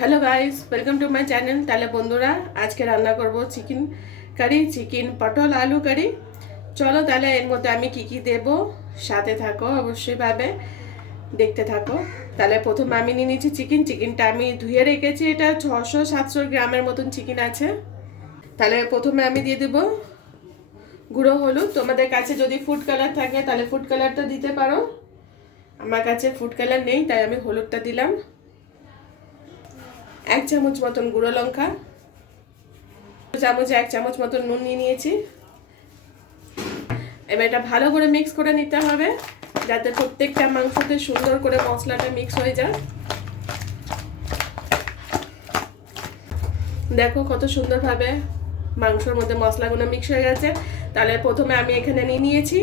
Hello guys, welcome to my channel. তাহলে বন্ধুরা, আজকে রান্না করব চিকেন কারি, চিকেন পটল আলু কারি। চলো তাহলে এর মধ্যে আমি কি কি দেব, সাথে থাকো, অবশ্যই ভাবে দেখতে থাকো। তাহলে প্রথমে আমি নিয়ে নিচ্ছি চিকেনটা আমি ধুয়ে রেখেছি। এটা 600-700 গ্রামের মতন চিকেন আছে। তাহলে প্রথমে আমি দিয়ে দেব গুঁড়ো হলুদ। তোমাদের কাছে যদি ফুড কালার থাকে তাহলে ফুড কালারটা দিতে পারো। আমার কাছে ফুড কালার নেই, তাই আমি হলুদটা দিলাম। 1 চামচ মতন গুঁড়ো লঙ্কা, 1 চামচ মতন নুন নিয়ে নিয়েছি। এবার এটা ভালো করে মিক্স করে নিতে হবে, যাতে প্রত্যেকটা মাংসতে সুন্দর করে মশলাটা মিক্স হয়ে যায়। দেখো কত সুন্দরভাবে মাংসের মধ্যে মশলাগুলো মিক্স হয়ে গেছে। তাহলে প্রথমে আমি এখানে নিয়ে নিয়েছি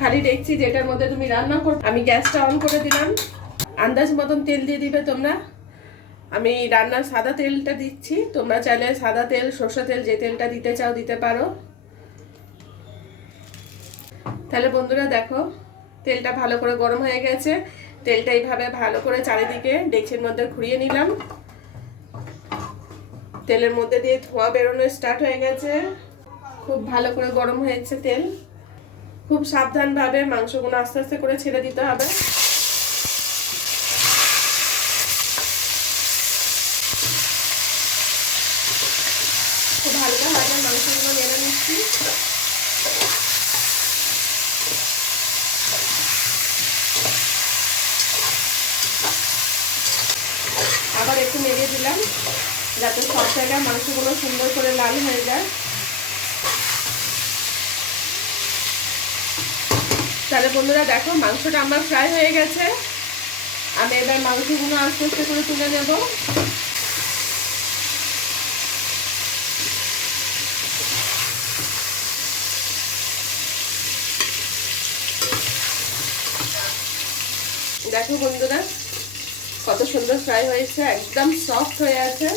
খালি ডেকচি, যেটার মধ্যে তুমি রান্না করো। আমি গ্যাসটা অন করে দিলাম। আন্দাজ মতন তেল দিয়ে দিবে তোমরা। আমি রান্নার সাদা তেলটা দিচ্ছি, তোমরা চাইলে সাদা তেল, সরষে তেল, যে তেলটা দিতে চাও দিতে পারো। তাহলে বন্ধুরা দেখো, তেলটা ভালো করে গরম হয়ে গেছে। তেলটা এইভাবে ভালো করে চারিদিকে ডেকচির মধ্যে ঘুরিয়ে নিলাম। তেলের মধ্যে দিয়ে ধোঁয়া বেরোনো স্টার্ট হয়ে গেছে। খুব ভালো করে গরম হয়েছে তেল। খুব সাবধানভাবে মাংসগুলো আস্তে আস্তে করে ছেড়ে দিতে হবে। খুব হালকা হালকা মাংসগুলো নেড়ে নিচ্ছি। আবার একটু নেড়ে দিলাম, যাতে সব জায়গায় মাংসগুলো সুন্দর করে লাল হয়ে যায়। তাহলে বন্ধুরা দেখো, মাংসটা আমার ফ্রাই হয়ে গেছে। আমি এবার মাংসগুলো আস্তে আস্তে করে তুলে নেব। দেখো বন্ধুরা, কত সুন্দর ফ্রাই হয়েছে, একদম সফট হয়ে আছে।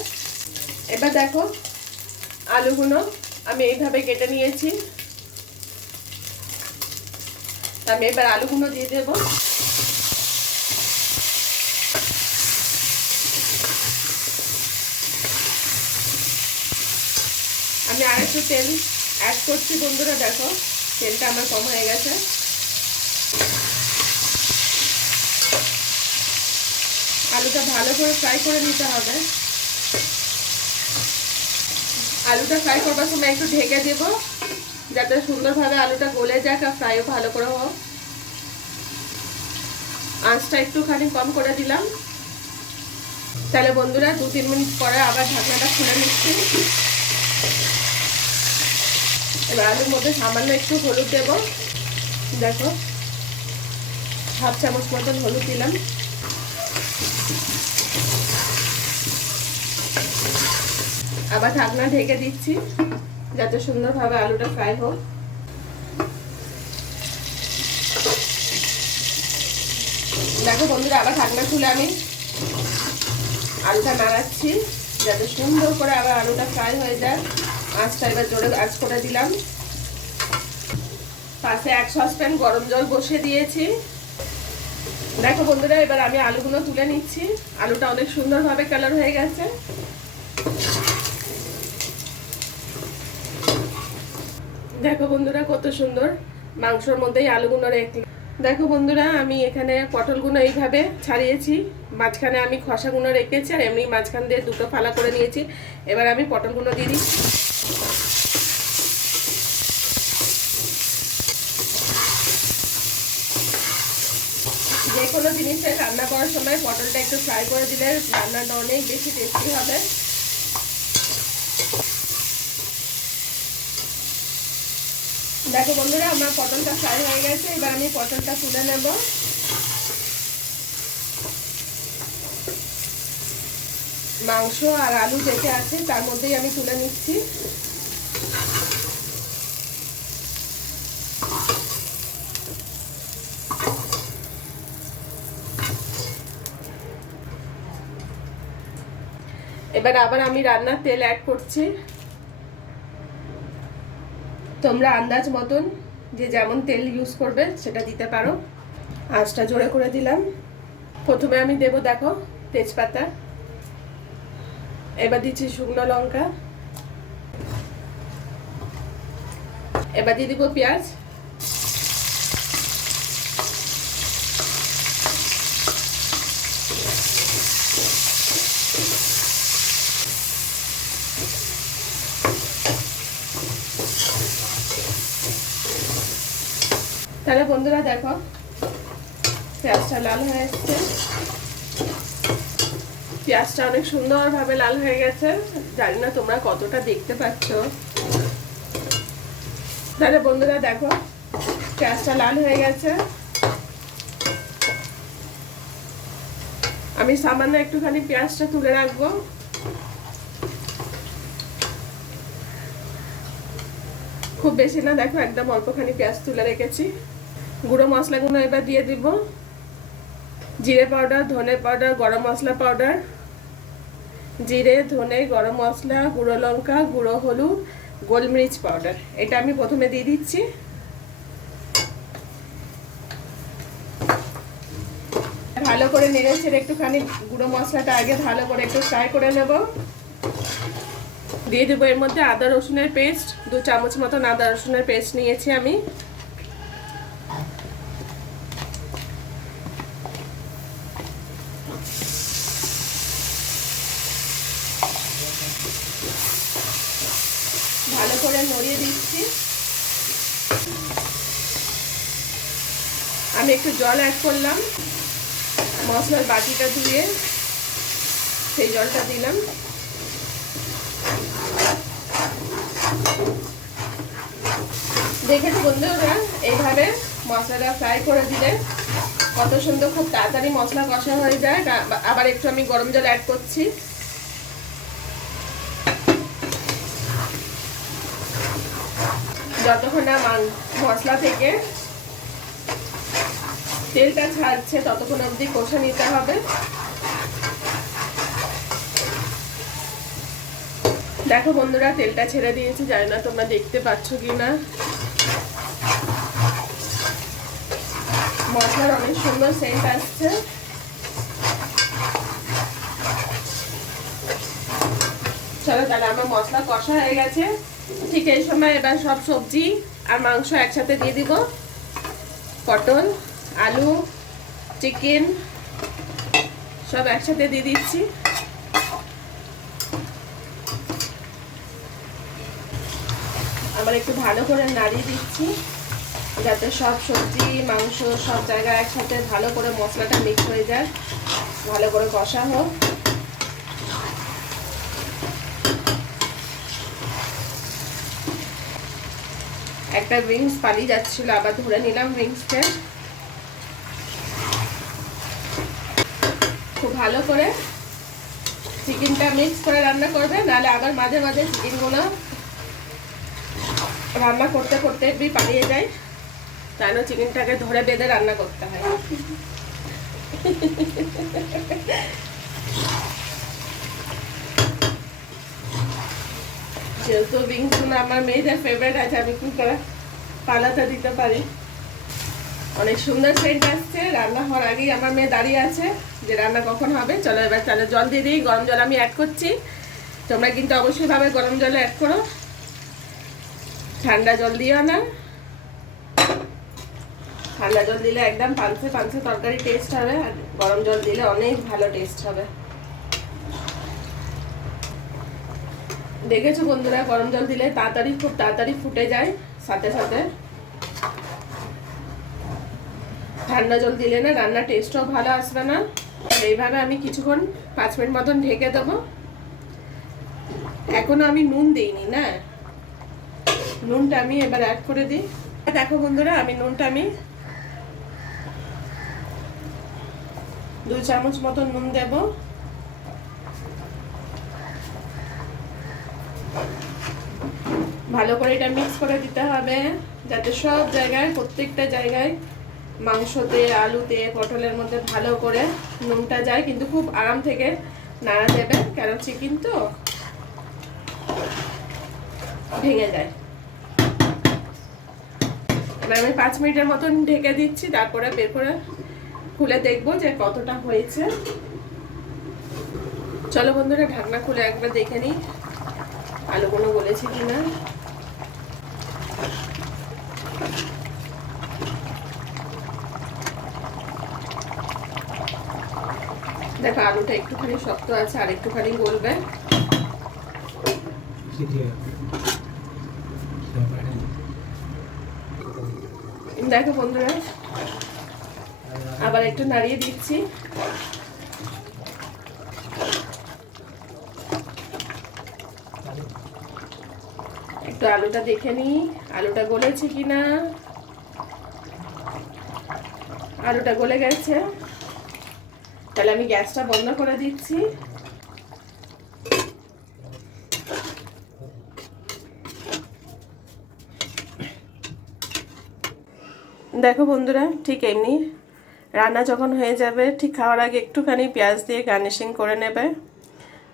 এবার দেখো, আলুগুলো আমি এইভাবে কেটে নিয়েছি। আমি এবার আলুগুলো দিয়ে দেব। আমি আরেকটু তেল অ্যাড করছি বন্ধুরা। দেখো, তেলটা আমার কম হয়ে গেছে। আলুটা ভালো করে ফ্রাই করে নিতে হবে। আলুটা ফ্রাই করবার সময় একটু ঢেকে দেব, যাতে সুন্দরভাবে আলুটা গলে যাক আর ফ্রাইও ভালো করে হোক। আঁচটা একটুখানি কম করে দিলাম। তাহলে বন্ধুরা 2-3 মিনিট পরে আবার ঢাকনাটা খুলে নিচ্ছি। এবার আলুর মধ্যে সামান্য একটু হলুদ দেব। দেখো, 1/2 চামচ মতন হলুদ দিলাম। আবার ঢাকনা ঢেকে দিচ্ছি, যাতে সুন্দরভাবে আলুটা ফ্রাই হোক। দেখো বন্ধুরা, আবার ঢাকনা খুলে আমি আলুটা নাড়াচ্ছি, যাতে সুন্দর করে আবার আলুটা ফ্রাই হয়ে যায়। আঁচটা এবার জোরে আঁচ করে দিলাম। পাশে 1 সসপ্যান গরম জল বসিয়ে দিয়েছি। দেখো বন্ধুরা, এবার আমি আলুগুলো তুলে নিচ্ছি। আলুটা অনেক সুন্দরভাবে কালার হয়ে গেছে। দেখো বন্ধুরা, কত সুন্দর মাংসের মধ্যেই আলুগুলো রেখে। দেখো বন্ধুরা, আমি এখানে পটলগুলো এইভাবে ছাড়িয়েছি, মাঝখানে আমি খসাগুলো রেখেছি, আর এমনি মাঝখান দিয়ে 2টো ফালা করে নিয়েছি। এবার আমি পটলগুলো দিয়ে দিই। যে কোনো জিনিসটা রান্না করার সময় পটলটা একটু ফ্রাই করে দিলে রান্নাটা অনেক বেশি টেস্টি হবে। দেখো বন্ধুরা, আমার পটলটা ফ্রাই হয়ে গেছে। এবার আমি পটলটা তুলে নেব। মাংস আর আলু যেটা আছে তার মধ্যেই আমি তুলে নিচ্ছি। এবার আবার আমি রান্নার তেল অ্যাড করছি। তোমরা আন্দাজ মতন যে যেমন তেল ইউজ করবে সেটা দিতে পারো। আঁচটা জোরে করে দিলাম। প্রথমে আমি দেব দেখো তেজপাতা, এবার দিচ্ছি শুকনো লঙ্কা, এবার দিয়ে দিব পেঁয়াজ, তাহলে বন্ধুরা দেখো পেঁয়াজটা লাল হয়ে এসছে, পেঁয়াজটা অনেক সুন্দরভাবে লাল হয়ে গেছে, জানি না তোমরা কতটা দেখতে পাচ্ছ। তাহলে বন্ধুরা দেখো পেঁয়াজটা লাল হয়ে গেছে, আমি সামান্য একটুখানি পেঁয়াজটা তুলে রাখবো। খুব বেশি না, দেখো একদম অল্পখানি পেঁয়াজ তুলে রেখেছি। গুঁড়ো মশলাগুলো এবার দিয়ে দিব, জিরে পাউডার, ধনে পাউডার, গরম মশলা পাউডার, জিরে, ধনে, গরম মশলা, গুঁড়ো লঙ্কা, গুঁড়ো হলুদ, গোলমরিচ পাউডার, এটা আমি প্রথমে দিয়ে দিচ্ছি। ভালো করে নেড়েছে, একটুখানি গুঁড়ো মশলাটা আগে ভালো করে একটু ফ্রাই করে নেব। দিয়ে দেবো এর মধ্যে আদা রসুনের পেস্ট, 2 চামচ মতন আদা রসুনের পেস্ট নিয়েছি আমি। ভালো করে নড়িয়ে দিচ্ছি। আমি একটু জল অ্যাড করলাম, মশলার বাটিটা ধুয়ে সেই জলটা দিলাম। দেখেছি বন্ধুরা এইভাবে মশলাটা ফ্রাই করে দিলে কত সুন্দর, খুব তাড়াতাড়ি মশলা কষা হয়ে যায়। আবার একটু আমি গরম জল অ্যাড করছি। যতক্ষণ না মশলা থেকে তেলটা ছাড়ছে ততক্ষণ অবধি কষে নিতে হবে। দেখো বন্ধুরা তেলটা ছেড়ে দিয়েছি, জানি না তোমরা দেখতে পাচ্ছ কিনা। মশলার অনেক সুন্দর সেন্ট আসছে। চলো তাহলে আমার মশলা কষা হয়ে গেছে। ঠিক এই সময় এবার সব সবজি আর মাংস একসাথে দিয়ে দিব। পটল, আলু, চিকেন সব একসাথে দিয়ে দিচ্ছি। আবার একটু ভালো করে নাড়িয়ে দিচ্ছি যাতে সব সবজি মাংস সব জায়গায় একসাথে ভালো করে মশলাটা মিক্স হয়ে যায়, ভালো করে কষা হোক। একটা উইংস পালিয়ে যাচ্ছিল, আবার ধরে নিলাম উইংসটা। খুব ভালো করে চিকেনটা মিক্স করে রান্না করবে, নাহলে আবার মাঝে মাঝে চিকেনগুলো রান্না করতে করতে পালিয়ে যায়, তাই না চিকেনটাকে ধরে বেঁধে রান্না করতে হয়। যেহেতু উইংসগুলো আমার মেয়েদের ফেভারিট আছে, আমি কি করে পালাতে দিতে পারি। অনেক সুন্দর সেন্ট আসছে। রান্না হওয়ার আগেই আমার মেয়ে দাঁড়িয়ে আছে যে রান্না কখন হবে। চলো এবার তাহলে জল দিয়ে দিই। গরম জল আমি অ্যাড করছি, তোমরা কিন্তু অবশ্যই ভাবে গরম জল অ্যাড করো, ঠান্ডা জল দিও না। ঠান্ডা জল দিলে একদম পাঞ্চে পাঞ্চে তরকারি টেস্ট হবে, আর গরম জল দিলে অনেক ভালো টেস্ট হবে। দেখেছো বন্ধুরা গরম জল দিলে তাড়াতাড়ি খুব তাড়াতাড়ি ফুটে যায় সাথে সাথে। ঠান্ডা জল দিলে না রান্নার টেস্টও ভালো আসবে না। এইভাবে আমি কিছুক্ষণ 5 মিনিট মতন ঢেকে দেবো। এখনো আমি নুন দিইনি না, নুনটা আমি এবার অ্যাড করে দিই। দেখো বন্ধুরা আমি নুনটা 2 চামচ মতন নুন দেব। ভালো করে এটা মিক্স করে দিতে হবে যাতে সব জায়গায় প্রত্যেকটা জায়গায় মাংসতে আলুতে পটলের মধ্যে ভালো করে নুনটা যায়। কিন্তু খুব আরাম থেকে নাড়া দেবে, কারণ চিকেন তো ভেঙে যায়। এবার আমি 5 মিনিটের মতন ঢেকে দিচ্ছি, তারপরে বের করে খুলে দেখবো যে কতটা হয়েছে। চলো বন্ধুরা, ঢাকনা খুলে একবার দেখে নিই আলুগুলো গলেছে কিনা। দেখো আলুটা একটুখানি শক্ত আছে, আর একটুখানি গলবে। দেখো বন্ধুরা, আবার একটু নাড়িয়ে দিচ্ছি। একটু আলুটা দেখে নিই আলুটা গলেছে কিনা। আলুটা গলে গেছে, তাহলে আমি গ্যাসটা বন্ধ করে দিচ্ছি। দেখো বন্ধুরা, ঠিক এমনি রান্না যখন হয়ে যাবে, ঠিক খাওয়ার আগে একটুখানি পেঁয়াজ দিয়ে গার্নিশিং করে নেবে,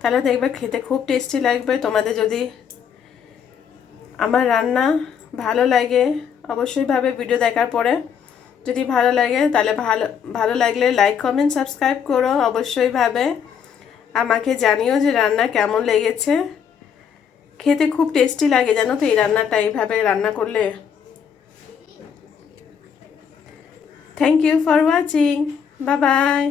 তাহলে দেখবে খেতে খুব টেস্টি লাগবে। তোমাদের যদি আমার রান্না ভালো লাগে অবশ্যই ভাবে ভিডিও দেখার পরে, যদি ভালো লাগে তাহলে ভালো লাগলে লাইক কমেন্ট সাবস্ক্রাইব করো। অবশ্যই ভাবে আমাকে জানিও যে রান্না কেমন লেগেছে। খেতে খুব টেস্টি লাগে জানো তো এই রান্নাটা, এইভাবে রান্না করলে। Thank you for watching, bye by.